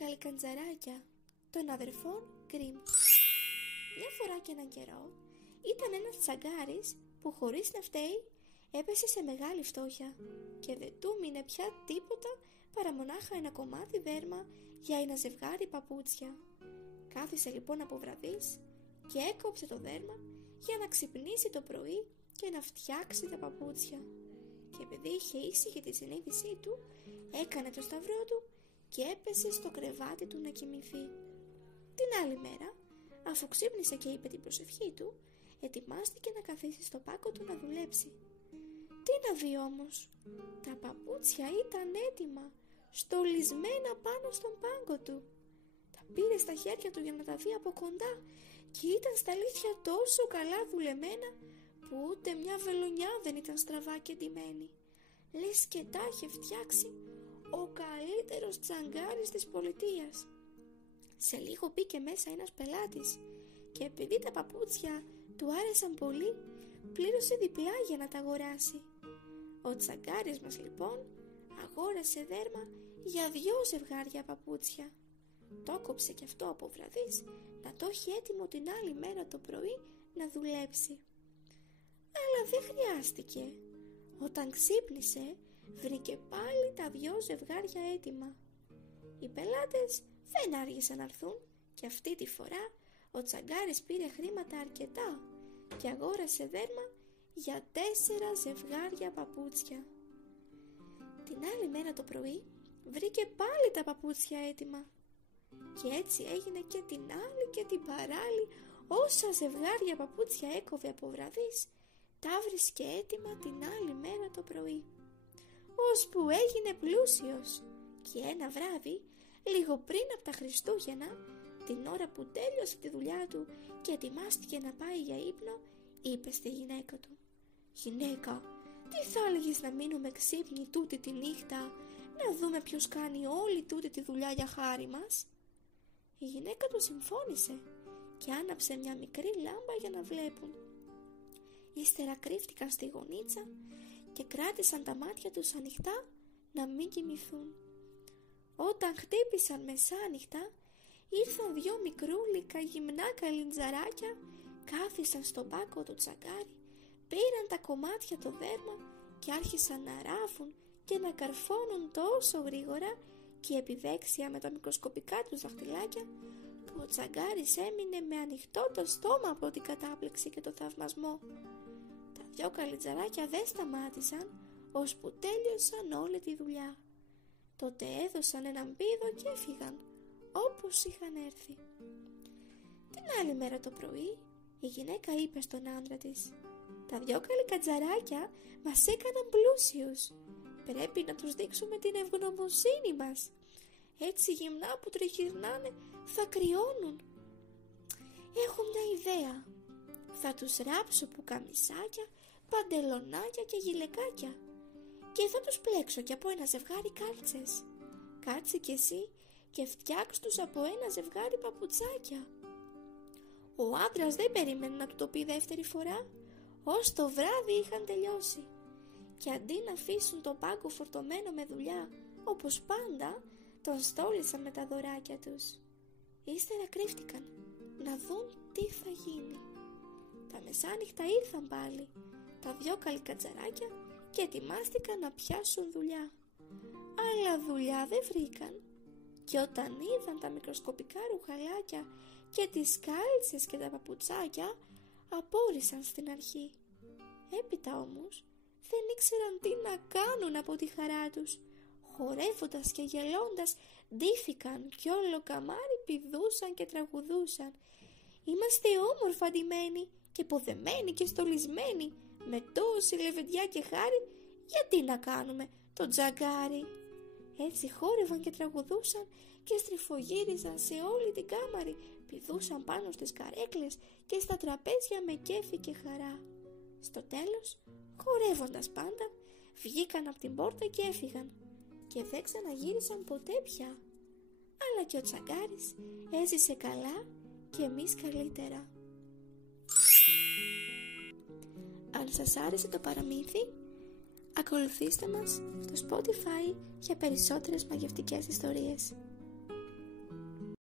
καλικαντζαράκια των αδερφών Γκριμ. Μια φορά και έναν καιρό ήταν ένας τσαγκάρης που χωρίς να φταίει έπεσε σε μεγάλη φτώχεια και δεν του μείνε πια τίποτα παρά μονάχα ένα κομμάτι δέρμα για ένα ζευγάρι παπούτσια. Κάθισε λοιπόν από βραδείς και έκοψε το δέρμα για να ξυπνήσει το πρωί και να φτιάξει τα παπούτσια. Και επειδή είχε ήσυχη τη συνείδησή του, έκανε το σταυρό του και έπεσε στο κρεβάτι του να κοιμηθεί. Την άλλη μέρα, αφού ξύπνησε και είπε την προσευχή του, ετοιμάστηκε να καθίσει στο πάκο του να δουλέψει. Τι να δει όμως, τα παπούτσια ήταν έτοιμα, στολισμένα πάνω στον πάγκο του. Τα πήρε στα χέρια του για να τα δει από κοντά και ήταν στα αλήθεια τόσο καλά δουλεμένα που ούτε μια βελονιά δεν ήταν στραβά και ντυμένη. Λες και τα είχε φτιάξει ο καλύτερος τσαγκάρης της πολιτείας. Σε λίγο μπήκε μέσα ένας πελάτης και επειδή τα παπούτσια του άρεσαν πολύ, πλήρωσε διπλά για να τα αγοράσει. Ο τσαγκάρης μας λοιπόν αγόρασε δέρμα για 2 ζευγάρια παπούτσια. Το κόψε κι αυτό από βραδείς να το έχει έτοιμο την άλλη μέρα το πρωί να δουλέψει. Αλλά δεν χρειάστηκε. Όταν ξύπνησε βρήκε πάλι τα 2 ζευγάρια έτοιμα. Οι πελάτες δεν άργησαν να έρθουν και αυτή τη φορά ο τσαγκάρης πήρε χρήματα αρκετά και αγόρασε δέρμα για 4 ζευγάρια παπούτσια. Την άλλη μέρα το πρωί βρήκε πάλι τα παπούτσια έτοιμα και έτσι έγινε και την άλλη και την παράλλη. Όσα ζευγάρια παπούτσια έκοβε από βραδείς τα βρίσκε έτοιμα την άλλη μέρα το πρωί, ώσπου έγινε πλούσιος. Και ένα βράδυ, λίγο πριν από τα Χριστούγεννα, την ώρα που τέλειωσε τη δουλειά του και ετοιμάστηκε να πάει για ύπνο, είπε στη γυναίκα του: «Γυναίκα, τι θα έλεγες να μείνουμε ξύπνοι τούτη τη νύχτα, να δούμε ποιος κάνει όλη τούτη τη δουλειά για χάρη μας?» Η γυναίκα του συμφώνησε και άναψε μια μικρή λάμπα για να βλέπουν. Ύστερα κρύφτηκαν στη γωνίτσα και κράτησαν τα μάτια τους ανοιχτά να μην κοιμηθούν. Όταν χτύπησαν μεσάνυχτα, ήρθαν 2 μικρούλικα γυμνά καλυντζαράκια, κάθισαν στον πάκο του τσαγκάρι, πήραν τα κομμάτια το δέρμα και άρχισαν να ράφουν και να καρφώνουν τόσο γρήγορα και επιδέξια με τα μικροσκοπικά τους δαχτυλάκια που ο τσαγκάρης έμεινε με ανοιχτό το στόμα από την κατάπληξη και το θαυμασμό. Τα 2 καλιτζαράκια δεν σταμάτησαν ώσπου τέλειωσαν όλη τη δουλειά. Τότε έδωσαν έναν πήδο και έφυγαν όπως είχαν έρθει. Την άλλη μέρα το πρωί η γυναίκα είπε στον άντρα της: «Τα 2 καλικατζαράκια μας έκαναν πλούσιους. Πρέπει να τους δείξουμε την ευγνωμοσύνη μας. Έτσι γυμνά που τριγυρνάνε θα κρυώνουν. Έχω μια ιδέα. Θα τους ράψω πουκαμισάκια, παντελονάκια και γυλαικάκια και θα τους πλέξω και από ένα ζευγάρι κάλτσες. Κάτσε κι εσύ και φτιάξ' τους από ένα ζευγάρι παπουτσάκια». Ο άντρας δεν περίμενε να του το πει δεύτερη φορά, ως το βράδυ είχαν τελειώσει και αντί να αφήσουν το πάγκο φορτωμένο με δουλειά όπως πάντα, τον στόλισαν με τα δωράκια τους. Ύστερα κρύφτηκαν να δουν τι θα γίνει. Τα μεσάνυχτα ήρθαν πάλι τα 2 καλικατζαράκια και ετοιμάστηκαν να πιάσουν δουλειά. Αλλά δουλειά δεν βρήκαν και όταν είδαν τα μικροσκοπικά ρουχαλάκια και τις κάλτσες και τα παπουτσάκια, απόρρισαν στην αρχή. Έπειτα όμως δεν ήξεραν τι να κάνουν από τη χαρά τους. Χορεύοντας και γελώντας ντύθηκαν κι όλο καμάρι πηδούσαν και τραγουδούσαν. «Είμαστε όμορφα ντυμένοι και ποδεμένοι και στολισμένοι, με τόση λεβεντιά και χάρη, γιατί να κάνουμε το τζαγκάρι?» Έτσι χόρευαν και τραγουδούσαν και στριφογύριζαν σε όλη την κάμαρη, πηδούσαν πάνω στις καρέκλες και στα τραπέζια με κέφι και χαρά. Στο τέλος, χορεύοντας πάντα, βγήκαν από την πόρτα και έφυγαν και δεν ξαναγύρισαν ποτέ πια. Αλλά και ο τσαγκάρης έζησε καλά και εμείς καλύτερα. Αν σας άρεσε το παραμύθι, ακολουθήστε μας στο Spotify για περισσότερες μαγευτικές ιστορίες.